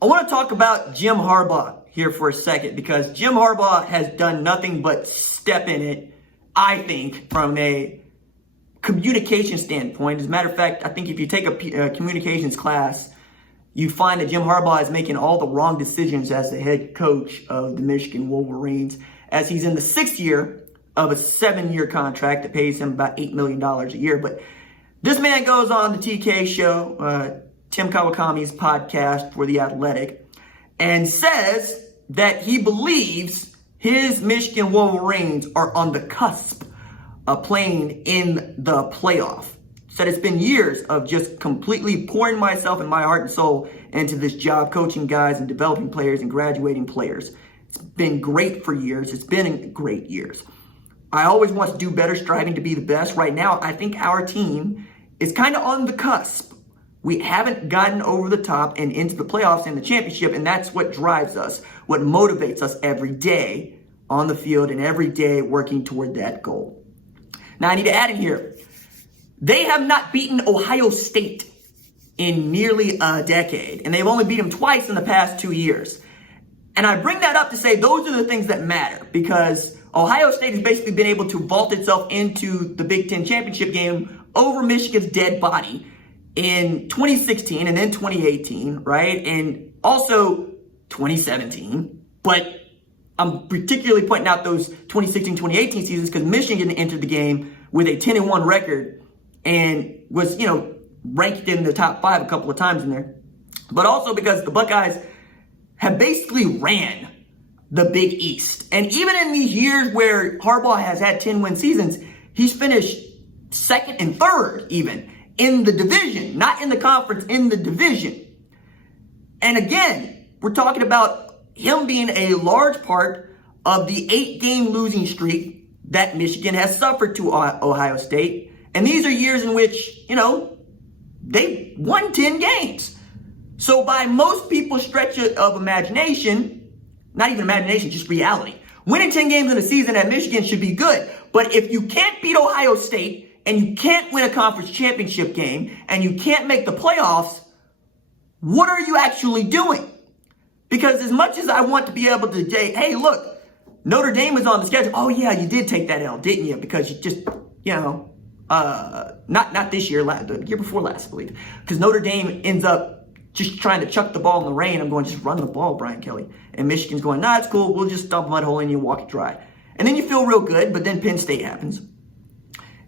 I want to talk about Jim Harbaugh here for a second because Jim Harbaugh has done nothing but step in it, I think, from a communication standpoint. As a matter of fact, I think if you take a communications class, you find that Jim Harbaugh is making all the wrong decisions as the head coach of the Michigan Wolverines, as he's in the 6th year of a 7-year contract that pays him about $8 million a year. But this man goes on the TK show, Tim Kawakami's podcast for The Athletic, and says that he believes his Michigan Wolverines are on the cusp of playing in the playoff. Said it's been years of just completely pouring myself and my heart and soul into this job, coaching guys and developing players and graduating players. It's been great for years. It's been great years. I always want to do better, striving to be the best. Right now, I think our team is kind of on the cusp. We haven't gotten over the top and into the playoffs and the championship, and that's what drives us, what motivates us every day on the field and every day working toward that goal. Now, I need to add in here, they have not beaten Ohio State in nearly a decade, and they've only beat them twice in the past 2 years. And I bring that up to say those are the things that matter, because Ohio State has basically been able to vault itself into the Big Ten championship game over Michigan's dead body in 2016 and then 2018, right? And also 2017. But I'm particularly pointing out those 2016, 2018 seasons because Michigan entered the game with a 10-1 record and was, ranked in the top 5 a couple of times in there. But also because the Buckeyes have basically ran the Big East. And even in these years where Harbaugh has had 10-win seasons, he's finished 2nd and 3rd even in the division, not in the conference, in the division. And again, we're talking about him being a large part of the 8-game losing streak that Michigan has suffered to Ohio State. And these are years in which, they won 10 games. So by most people's stretch of imagination, not even imagination, just reality, winning 10 games in a season at Michigan should be good. But if you can't beat Ohio State and you can't win a conference championship game and you can't make the playoffs, what are you actually doing? Because as much as I want to be able to say, hey, look, Notre Dame is on the schedule. Oh, yeah, you did take that L, didn't you? Because you just, not this year, the year before last, I believe. Because Notre Dame ends up just trying to chuck the ball in the rain. I'm going, just run the ball, Brian Kelly. And Michigan's going, nah, it's cool. We'll just dump a mud hole in you and walk it dry. And then you feel real good, but then Penn State happens.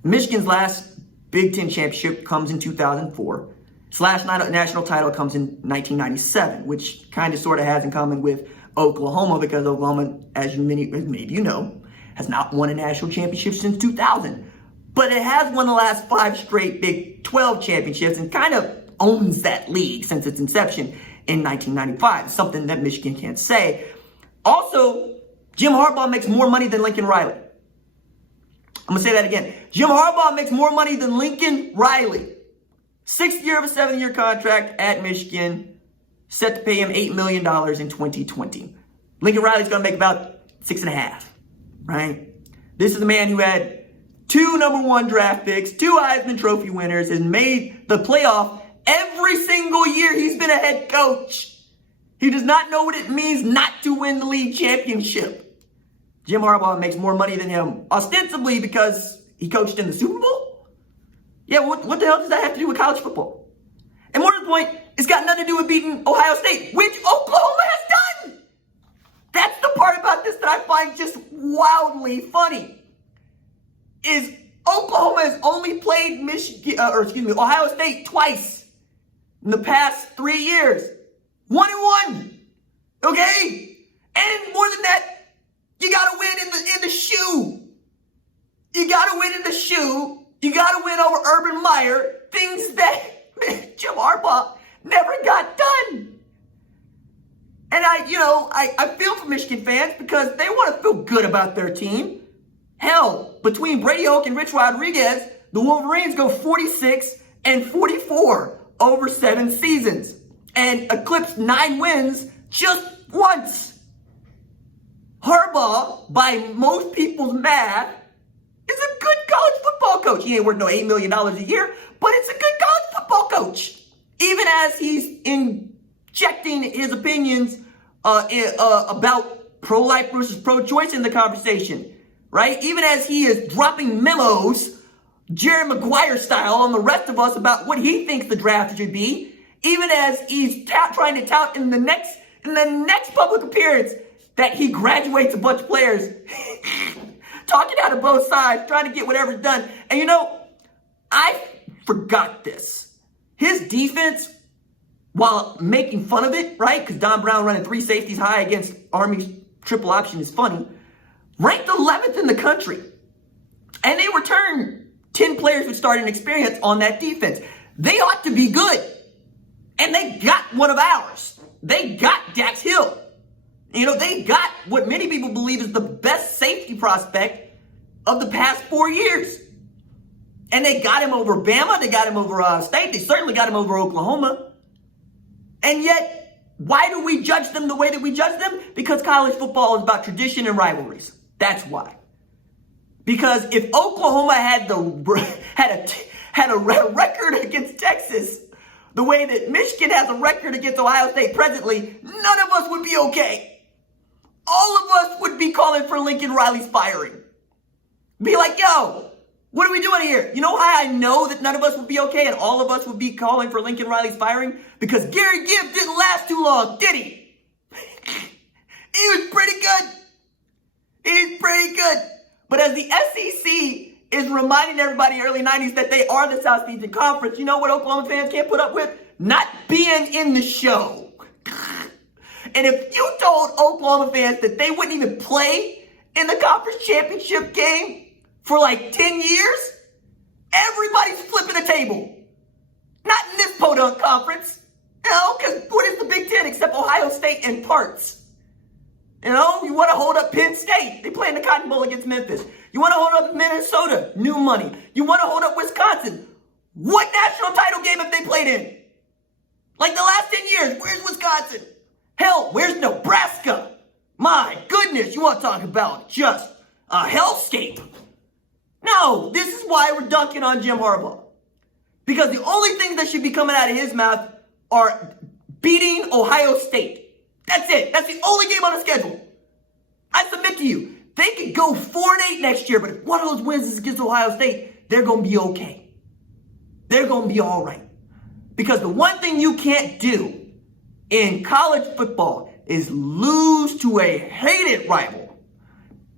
Michigan's last Big Ten championship comes in 2004. Its last national title comes in 1997, which kind of sort of has in common with Oklahoma because Oklahoma, as maybe you know, has not won a national championship since 2000. But it has won the last 5 straight Big 12 championships and kind of owns that league since its inception in 1995. It's something that Michigan can't say. Also, Jim Harbaugh makes more money than Lincoln Riley. I'm going to say that again. Jim Harbaugh makes more money than Lincoln Riley. 6th year of a 7-year contract at Michigan, set to pay him $8 million in 2020. Lincoln Riley's going to make about 6.5, right? This is a man who had 2 number 1 draft picks, 2 Heisman Trophy winners, has made the playoff every single year he's been a head coach. He does not know what it means not to win the league championship. Jim Harbaugh makes more money than him, ostensibly because he coached in the Super Bowl. Yeah, what the hell does that have to do with college football? And more to the point, it's got nothing to do with beating Ohio State, which Oklahoma has done. That's the part about this that I find just wildly funny. Is Oklahoma has only played Ohio State twice in the past 3 years. 1-1. Okay? And more than that, you gotta win in the shoe. You gotta win in the shoe. You gotta win over Urban Meyer. Things that Jim Harbaugh never got done. And I feel for Michigan fans because they want to feel good about their team. Hell, between Brady Hoke and Rich Rodriguez, the Wolverines go 46-44 over 7 seasons and eclipse 9 wins just once. Harbaugh, by most people's math, is a good college football coach. He ain't worth no $8 million a year, but it's a good college football coach. Even as he's in injecting his opinions about pro-life versus pro-choice in the conversation, right? Even as he is dropping memos, Jerry Maguire style, on the rest of us about what he thinks the draft should be, even as he's trying to tout in the next public appearance that he graduates a bunch of players, talking out of both sides, trying to get whatever's done. And I forgot this. His defense, while making fun of it, right? Because Don Brown running 3 safeties high against Army's triple option is funny, ranked 11th in the country. And they returned 10 players with starting experience on that defense. They ought to be good. And they got one of ours. They got Dax Hill. They got what many people believe is the best safety prospect of the past 4 years. And they got him over Bama. They got him over Ohio State. They certainly got him over Oklahoma. And yet, why do we judge them the way that we judge them? Because college football is about tradition and rivalries. That's why. Because if Oklahoma had a record against Texas, the way that Michigan has a record against Ohio State presently, none of us would be okay. All of us would be calling for Lincoln Riley's firing. Be like, yo, what are we doing here? You know how I know that none of us would be okay and all of us would be calling for Lincoln Riley's firing? Because Gary Gibbs didn't last too long, did he? He was pretty good. He's pretty good. But as the SEC is reminding everybody early 90s that they are the Southeastern Conference, you know what Oklahoma fans can't put up with? Not being in the show. And if you told Oklahoma fans that they wouldn't even play in the conference championship game for like 10 years, everybody's flipping the table. Not in this podunk conference. Because what is the Big Ten except Ohio State and parts? You want to hold up Penn State. They play in the Cotton Bowl against Memphis. You want to hold up Minnesota. New money. You want to hold up Wisconsin. What national title game have they played in? Like the last 10 years. Where's Wisconsin? Hell, where's Nebraska? My goodness, you want to talk about just a hellscape. No, this is why we're dunking on Jim Harbaugh. Because the only things that should be coming out of his mouth are beating Ohio State. That's it. That's the only game on the schedule. I submit to you, they could go 4-8 next year, but if one of those wins is against Ohio State, they're going to be okay. They're going to be all right. Because the one thing you can't do in college football is lose to a hated rival.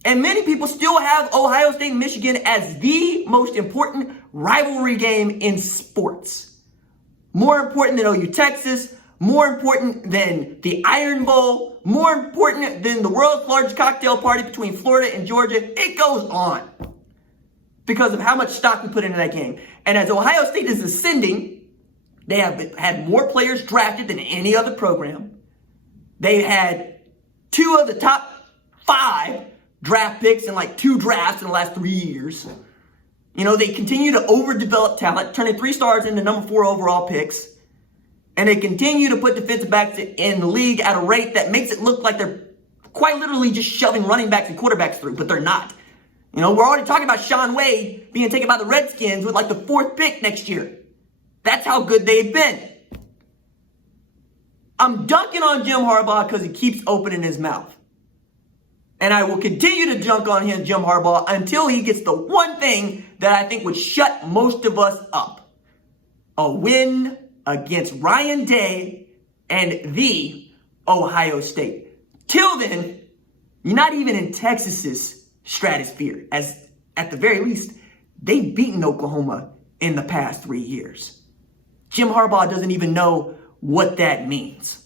And many people still have Ohio State and Michigan as the most important rivalry game in sports. More important than OU Texas, more important than the Iron Bowl, more important than the world's largest cocktail party between Florida and Georgia. It goes on because of how much stock we put into that game. And as Ohio State is ascending, they have had more players drafted than any other program. They had 2 of the top 5 draft picks in like 2 drafts in the last 3 years. They continue to overdevelop talent, turning 3 stars into number 4 overall picks. And they continue to put defensive backs in the league at a rate that makes it look like they're quite literally just shoving running backs and quarterbacks through, but they're not. We're already talking about Sean Wade being taken by the Redskins with like the 4th pick next year. That's how good they've been. I'm dunking on Jim Harbaugh because he keeps opening his mouth. And I will continue to dunk on him, Jim Harbaugh, until he gets the one thing that I think would shut most of us up. A win against Ryan Day and the Ohio State. Till then, you're not even in Texas's stratosphere, as at the very least, they've beaten Oklahoma in the past 3 years. Jim Harbaugh doesn't even know what that means.